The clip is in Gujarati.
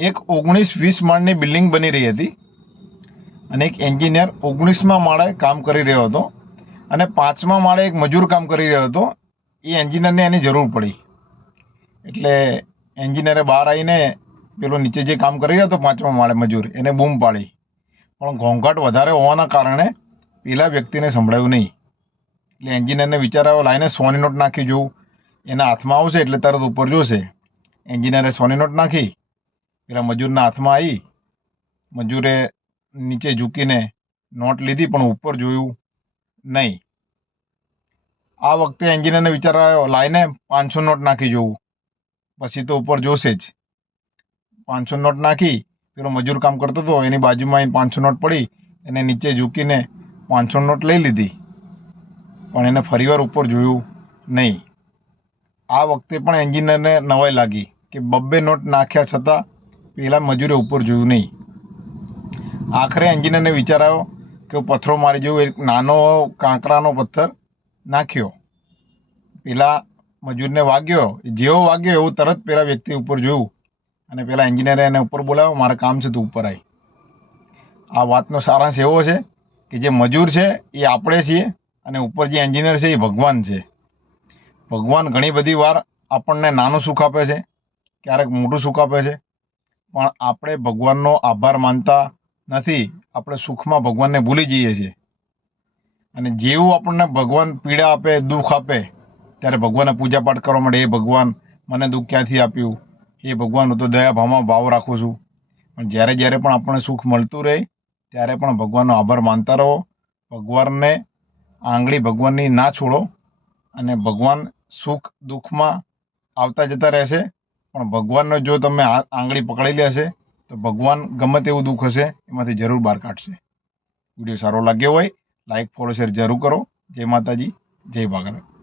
એક 19-20 માળની બિલ્ડિંગ બની રહી હતી અને એક એન્જિનિયર 19મા માળે કામ કરી રહ્યો હતો અને 5મા માળે એક મજૂર કામ કરી રહ્યો હતો. એ એન્જિનિયરને એની જરૂર પડી એટલે એન્જિનિયરે બહાર આવીને પેલો નીચે જે કામ કરી રહ્યો હતો 5મા માળે મજૂર એને બૂમ પાડી, પણ ઘોંઘાટ વધારે હોવાના કારણે પેલા વ્યક્તિને સંભળાયું નહીં. એટલે એન્જિનિયરને વિચાર આવ્યો, લાઈને 100ની નોટ નાખી જોઉં, એના હાથમાં આવશે એટલે તરત ઉપર જોશે. એન્જિનિયરે 100ની નોટ નાખી, પેલા મજૂરના હાથમાં આવી. મજૂરે નીચે ઝૂકીને નોટ લીધી પણ ઉપર જોયું નહીં. આ વખતે એન્જિનિયરને વિચાર આવ્યો, લાઈને 500 નોટ નાખી જોવું, પછી તો ઉપર જોશે જ. 500 નોટ નાખી, પેલો મજૂર કામ કરતો હતો એની બાજુમાં આવીને 500 નોટ પડી, એને નીચે ઝૂકીને 500 નોટ લઈ લીધી, પણ એને ફરીવાર ઉપર જોયું નહીં. આ વખતે પણ એન્જિનિયરને નવાઈ લાગી કે 2 નોટ નાખ્યા છતાં પેલા મજૂરે ઉપર જોયું નહીં. આખરે એન્જિનિયરને વિચાર આવ્યો કે હું પથ્થરો મારી જોઉં. એક નાનો કાંકરાનો પથ્થર નાખ્યો, પેલા મજૂરને વાગ્યો. જેવો વાગ્યો એવું તરત પેલા વ્યક્તિ ઉપર જોયું અને પેલા એન્જિનિયરે એને ઉપર બોલાવ્યો, મારે કામ છે, તું ઉપર આવી. આ વાતનો સારાંશ એવો છે કે જે મજૂર છે એ આપણે છીએ અને ઉપર જે એન્જિનિયર છે એ ભગવાન છે. ભગવાન ઘણી બધી વાર આપણને નાનું સુખ આપે છે, ક્યારેક મોટું સુખ આપે છે, પણ આપણે ભગવાનનો આભાર માનતા નથી. આપણે સુખમાં ભગવાનને ભૂલી જઈએ છીએ અને જેવું આપણને ભગવાન પીડા આપે, દુઃખ આપે, ત્યારે ભગવાનને પૂજાપાઠ કરવા માટે, એ ભગવાન મને દુઃખ ક્યાંથી આપ્યું, એ ભગવાન હું તો દયાભાવમાં ભાવ રાખું છું. પણ જ્યારે જ્યારે પણ આપણને સુખ મળતું રહે ત્યારે પણ ભગવાનનો આભાર માનતા રહો. ભગવાનને આંગળી ભગવાનની ના છોડો અને ભગવાન સુખ દુઃખમાં આવતા જતા રહેશે. પણ ભગવાનનો જો તમે આંગળી પકડેલી હશે તો ભગવાન ગમે તેવું દુઃખ હશે એમાંથી જરૂર બહાર કાઢશે. વિડીયો સારો લાગ્યો હોય લાઈક, ફોલો, શેર જરૂર કરો. જય માતાજી, જય ભાગર.